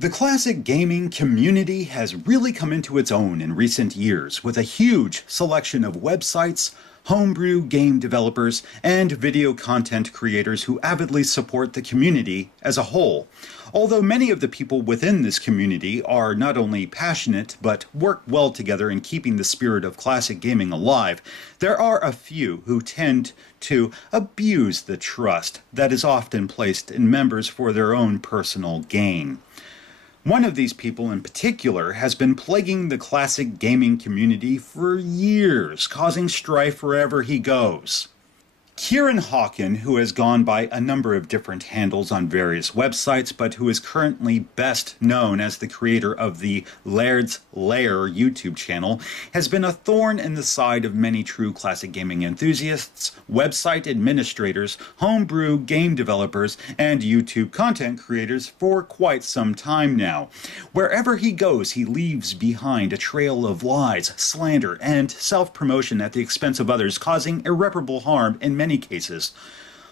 The classic gaming community has really come into its own in recent years, with a huge selection of websites, homebrew game developers, and video content creators who avidly support the community as a whole. Although many of the people within this community are not only passionate, but work well together in keeping the spirit of classic gaming alive, there are a few who tend to abuse the trust that is often placed in members for their own personal gain. One of these people in particular has been plaguing the classic gaming community for years, causing strife wherever he goes. Kieren Hawken, who has gone by a number of different handles on various websites, but who is currently best known as the creator of the Laird's Lair YouTube channel, has been a thorn in the side of many true classic gaming enthusiasts, website administrators, homebrew game developers, and YouTube content creators for quite some time now. Wherever he goes, he leaves behind a trail of lies, slander, and self-promotion at the expense of others, causing irreparable harm in many cases.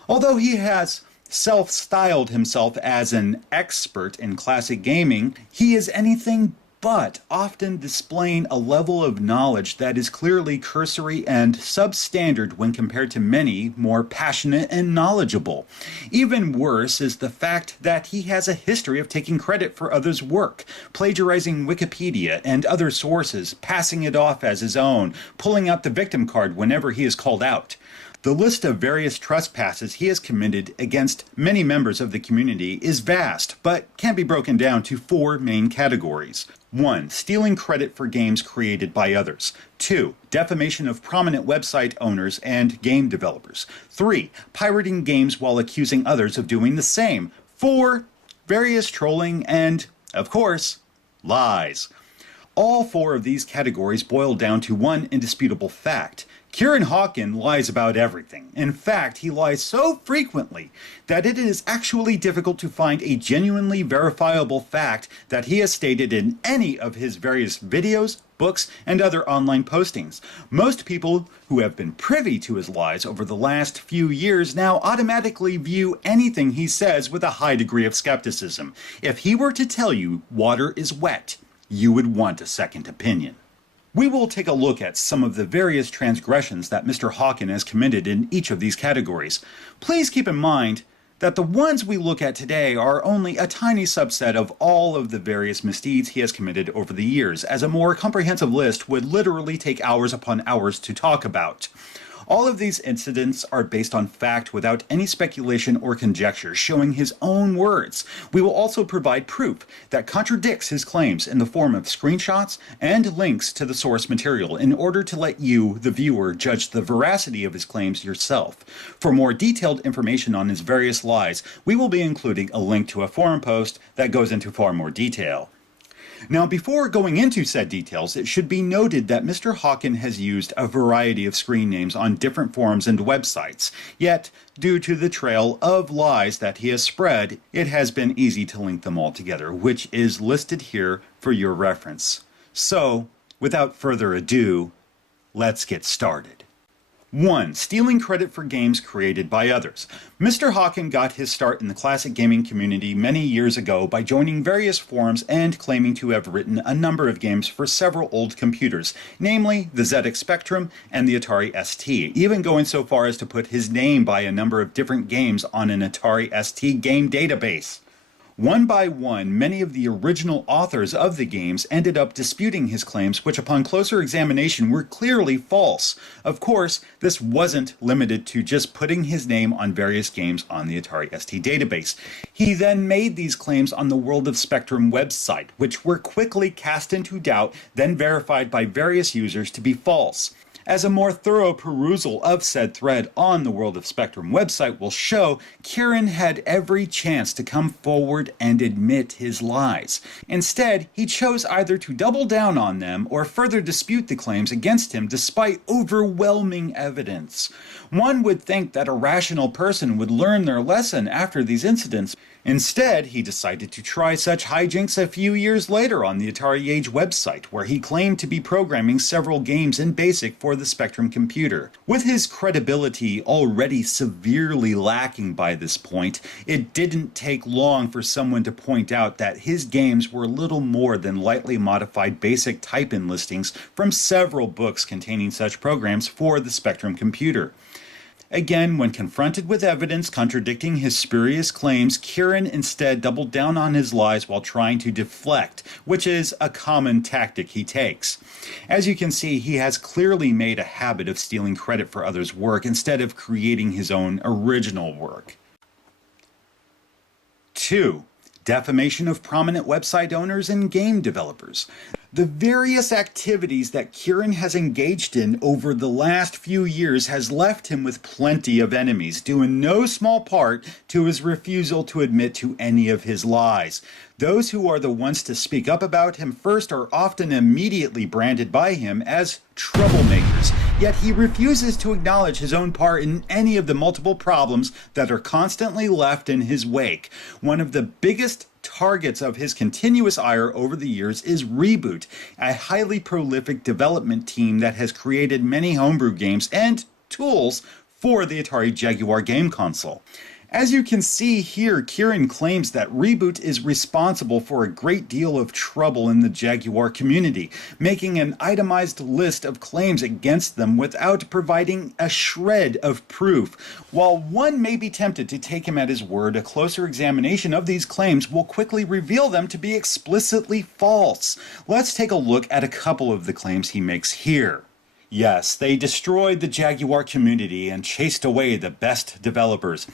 Although he has self-styled himself as an expert in classic gaming, he is anything but, often displaying a level of knowledge that is clearly cursory and substandard when compared to many more passionate and knowledgeable. Even worse is the fact that he has a history of taking credit for others' work, plagiarizing Wikipedia and other sources, passing it off as his own, pulling out the victim card whenever he is called out. The list of various trespasses he has committed against many members of the community is vast, but can be broken down to four main categories. 1. Stealing credit for games created by others. 2. Defamation of prominent website owners and game developers. 3. Pirating games while accusing others of doing the same. 4. Various trolling and, of course, lies. All four of these categories boil down to one indisputable fact. Kieren Hawken lies about everything. In fact, he lies so frequently that it is actually difficult to find a genuinely verifiable fact that he has stated in any of his various videos, books, and other online postings. Most people who have been privy to his lies over the last few years now automatically view anything he says with a high degree of skepticism. If he were to tell you water is wet, you would want a second opinion. We will take a look at some of the various transgressions that Mr. Hawken has committed in each of these categories. Please keep in mind that the ones we look at today are only a tiny subset of all of the various misdeeds he has committed over the years, as a more comprehensive list would literally take hours upon hours to talk about. All of these incidents are based on fact without any speculation or conjecture, showing his own words. We will also provide proof that contradicts his claims in the form of screenshots and links to the source material in order to let you, the viewer, judge the veracity of his claims yourself. For more detailed information on his various lies, we will be including a link to a forum post that goes into far more detail. Now, before going into said details, it should be noted that Mr. Hawken has used a variety of screen names on different forums and websites, yet, due to the trail of lies that he has spread, it has been easy to link them all together, which is listed here for your reference. So, without further ado, let's get started. 1. Stealing credit for games created by others. Mr. Hawken got his start in the classic gaming community many years ago by joining various forums and claiming to have written a number of games for several old computers, namely the ZX Spectrum and the Atari ST, even going so far as to put his name by a number of different games on an Atari ST game database. One by one, many of the original authors of the games ended up disputing his claims, which upon closer examination were clearly false. Of course, this wasn't limited to just putting his name on various games on the Atari ST database. He then made these claims on the World of Spectrum website, which were quickly cast into doubt, then verified by various users to be false. As a more thorough perusal of said thread on the World of Spectrum website will show, Kieren had every chance to come forward and admit his lies. Instead, he chose either to double down on them or further dispute the claims against him despite overwhelming evidence. One would think that a rational person would learn their lesson after these incidents. Instead, he decided to try such hijinks a few years later on the Atari Age website, where he claimed to be programming several games in BASIC for the Spectrum computer. With his credibility already severely lacking by this point, it didn't take long for someone to point out that his games were little more than lightly modified BASIC type enlistings from several books containing such programs for the Spectrum computer. Again, when confronted with evidence contradicting his spurious claims, Kieren instead doubled down on his lies while trying to deflect, which is a common tactic he takes. As you can see, he has clearly made a habit of stealing credit for others' work instead of creating his own original work. 2. Defamation of prominent website owners and game developers. The various activities that Kieren has engaged in over the last few years has left him with plenty of enemies, due in no small part to his refusal to admit to any of his lies. Those who are the ones to speak up about him first are often immediately branded by him as troublemakers, yet he refuses to acknowledge his own part in any of the multiple problems that are constantly left in his wake. One of the biggest targets of his continuous ire over the years is Reboot, a highly prolific development team that has created many homebrew games and tools for the Atari Jaguar game console. As you can see here, Kieren claims that Reboot is responsible for a great deal of trouble in the Jaguar community, making an itemized list of claims against them without providing a shred of proof. While one may be tempted to take him at his word, a closer examination of these claims will quickly reveal them to be explicitly false. Let's take a look at a couple of the claims he makes here. Yes, they destroyed the Jaguar community and chased away the best developers.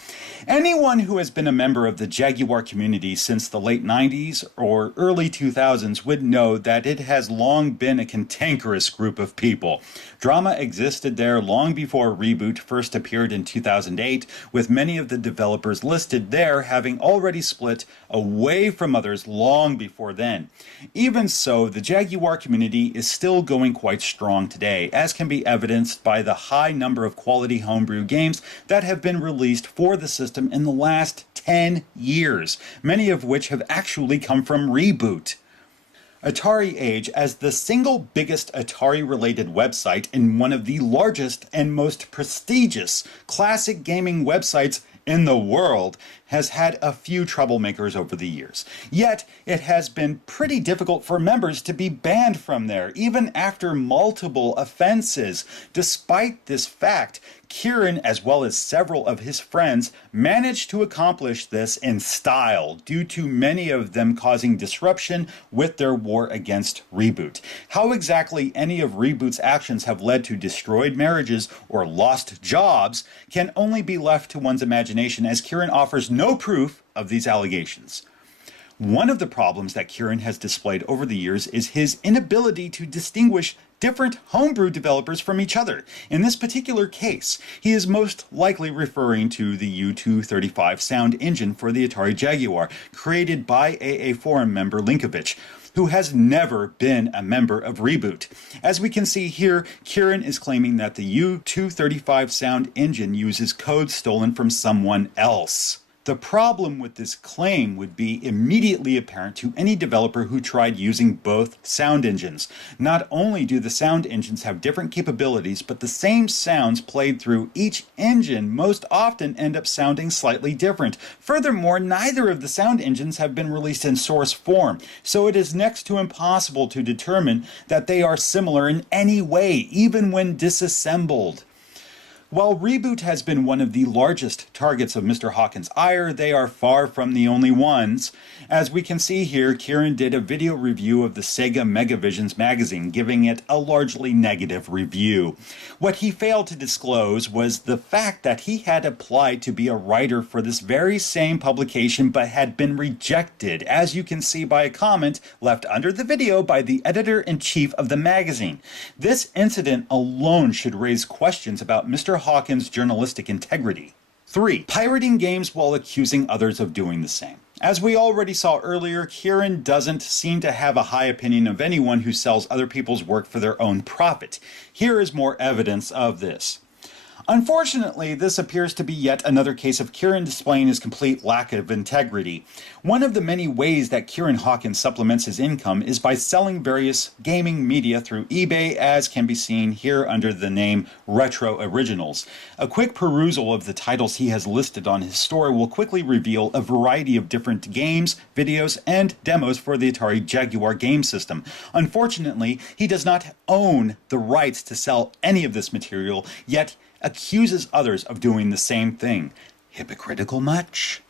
Anyone who has been a member of the Jaguar community since the late 90s or early 2000s would know that it has long been a cantankerous group of people. Drama existed there long before Reboot first appeared in 2008, with many of the developers listed there having already split away from others long before then. Even so, the Jaguar community is still going quite strong today, as can be evidenced by the high number of quality homebrew games that have been released for the system in the last 10 years, many of which have actually come from Reboot. Atari Age, as the single biggest Atari-related website and one of the largest and most prestigious classic gaming websites in the world, has had a few troublemakers over the years. Yet, it has been pretty difficult for members to be banned from there, even after multiple offenses. Despite this fact, Kieren, as well as several of his friends, managed to accomplish this in style, due to many of them causing disruption with their war against Reboot. How exactly any of Reboot's actions have led to destroyed marriages or lost jobs can only be left to one's imagination, as Kieren offers no proof of these allegations. One of the problems that Kieren has displayed over the years is his inability to distinguish different homebrew developers from each other. In this particular case, he is most likely referring to the U235 sound engine for the Atari Jaguar, created by AA Forum member Linkovich, who has never been a member of Reboot. As we can see here, Kieren is claiming that the U235 sound engine uses code stolen from someone else. The problem with this claim would be immediately apparent to any developer who tried using both sound engines. Not only do the sound engines have different capabilities, but the same sounds played through each engine most often end up sounding slightly different. Furthermore, neither of the sound engines have been released in source form, so it is next to impossible to determine that they are similar in any way, even when disassembled. While Reboot has been one of the largest targets of Mr. Hawken's ire, they are far from the only ones. As we can see here, Kieren did a video review of the Sega Megavisions magazine, giving it a largely negative review. What he failed to disclose was the fact that he had applied to be a writer for this very same publication but had been rejected, as you can see by a comment left under the video by the editor-in-chief of the magazine. This incident alone should raise questions about Mr. Hawken's journalistic integrity. 3. Pirating games while accusing others of doing the same. As we already saw earlier, Kieren doesn't seem to have a high opinion of anyone who sells other people's work for their own profit. Here is more evidence of this. Unfortunately, this appears to be yet another case of Kieren displaying his complete lack of integrity. One of the many ways that Kieren Hawken supplements his income is by selling various gaming media through eBay, as can be seen here under the name Retro Originals. A quick perusal of the titles he has listed on his store will quickly reveal a variety of different games, videos, and demos for the Atari Jaguar game system. Unfortunately, he does not own the rights to sell any of this material, yet accuses others of doing the same thing. Hypocritical much?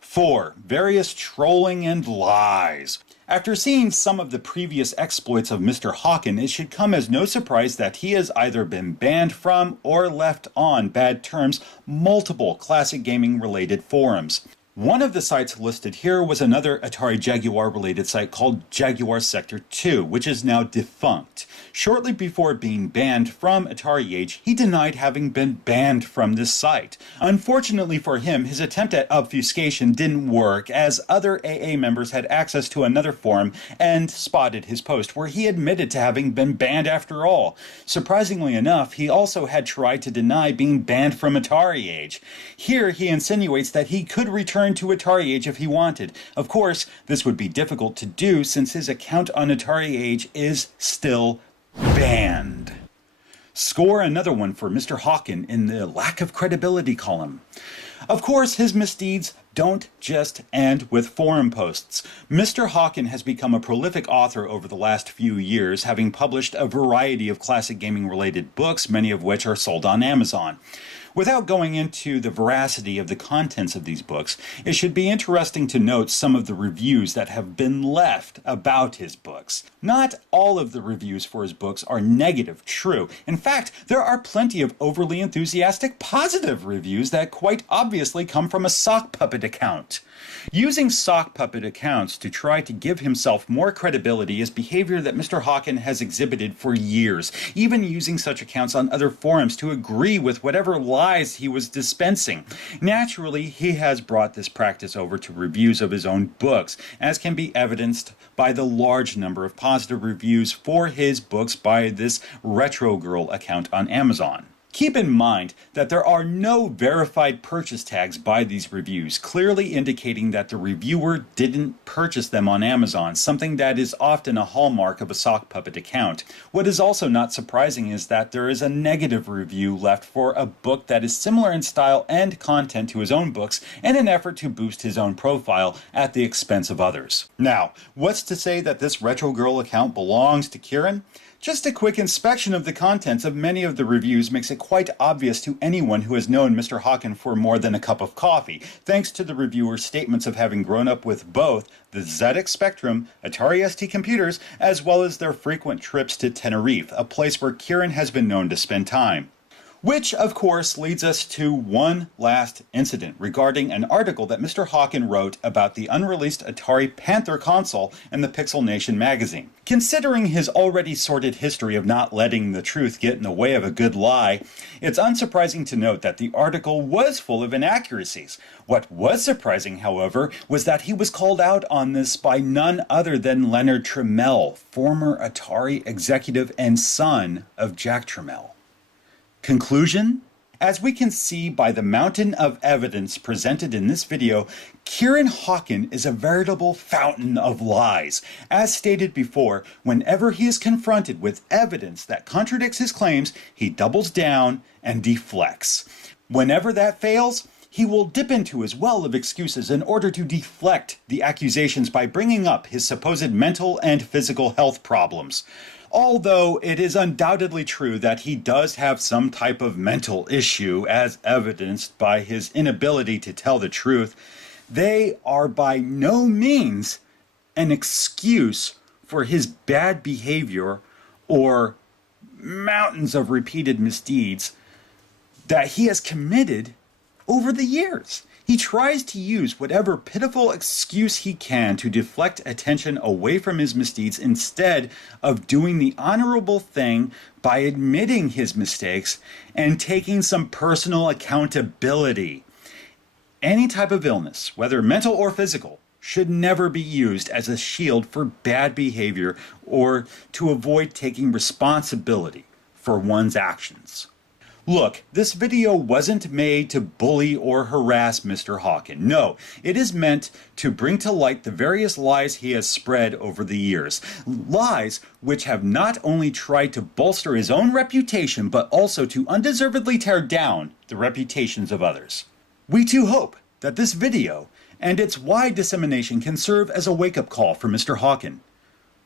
4. Various trolling and lies. After seeing some of the previous exploits of Mr. Hawken, it should come as no surprise that he has either been banned from or left on bad terms multiple classic gaming related forums. One of the sites listed here was another Atari Jaguar related site called Jaguar Sector 2, which is now defunct. Shortly before being banned from Atari Age, he denied having been banned from this site. Unfortunately for him, his attempt at obfuscation didn't work, as other AA members had access to another forum and spotted his post where he admitted to having been banned after all. Surprisingly enough, he also had tried to deny being banned from Atari Age. Here he insinuates that he could return to Atari Age if he wanted. Of course, this would be difficult to do since his account on Atari Age is still banned. Score another one for Mr. Hawken in the lack of credibility column. Of course, his misdeeds don't just end with forum posts. Mr. Hawken has become a prolific author over the last few years, having published a variety of classic gaming related books, many of which are sold on Amazon. Without going into the veracity of the contents of these books, it should be interesting to note some of the reviews that have been left about his books. Not all of the reviews for his books are negative, true. In fact, there are plenty of overly enthusiastic positive reviews that quite obviously come from a sock puppet account. Using sock puppet accounts to try to give himself more credibility is behavior that Mr. Hawken has exhibited for years, even using such accounts on other forums to agree with whatever lies he was dispensing. Naturally, he has brought this practice over to reviews of his own books, as can be evidenced by the large number of positive reviews for his books by this Retro Girl account on Amazon. Keep in mind that there are no verified purchase tags by these reviews, clearly indicating that the reviewer didn't purchase them on Amazon, something that is often a hallmark of a sock puppet account. What is also not surprising is that there is a negative review left for a book that is similar in style and content to his own books in an effort to boost his own profile at the expense of others. Now, what's to say that this Retro Girl account belongs to Kieren? Just a quick inspection of the contents of many of the reviews makes it quite obvious to anyone who has known Mr. Hawken for more than a cup of coffee, thanks to the reviewer's statements of having grown up with both the ZX Spectrum, Atari ST computers, as well as their frequent trips to Tenerife, a place where Kieren has been known to spend time. Which, of course, leads us to one last incident regarding an article that Mr. Hawken wrote about the unreleased Atari Panther console in the Pixel Nation magazine. Considering his already sordid history of not letting the truth get in the way of a good lie, it's unsurprising to note that the article was full of inaccuracies. What was surprising, however, was that he was called out on this by none other than Leonard Trammell, former Atari executive and son of Jack Trammell. Conclusion? As we can see by the mountain of evidence presented in this video, Kieren Hawken is a veritable fountain of lies. As stated before, whenever he is confronted with evidence that contradicts his claims, he doubles down and deflects. Whenever that fails, he will dip into his well of excuses in order to deflect the accusations by bringing up his supposed mental and physical health problems. Although it is undoubtedly true that he does have some type of mental issue, as evidenced by his inability to tell the truth, they are by no means an excuse for his bad behavior or mountains of repeated misdeeds that he has committed over the years. He tries to use whatever pitiful excuse he can to deflect attention away from his misdeeds instead of doing the honorable thing by admitting his mistakes and taking some personal accountability. Any type of illness, whether mental or physical, should never be used as a shield for bad behavior or to avoid taking responsibility for one's actions. Look, this video wasn't made to bully or harass Mr. Hawken. No, it is meant to bring to light the various lies he has spread over the years. Lies which have not only tried to bolster his own reputation, but also to undeservedly tear down the reputations of others. We too hope that this video and its wide dissemination can serve as a wake-up call for Mr. Hawken,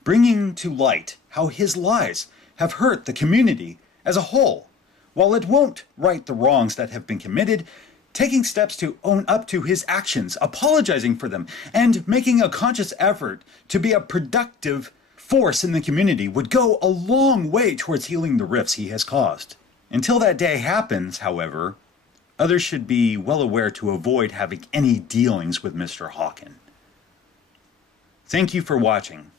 bringing to light how his lies have hurt the community as a whole. While it won't right the wrongs that have been committed, taking steps to own up to his actions, apologizing for them, and making a conscious effort to be a productive force in the community would go a long way towards healing the rifts he has caused. Until that day happens, however, others should be well aware to avoid having any dealings with Mr. Hawken. Thank you for watching.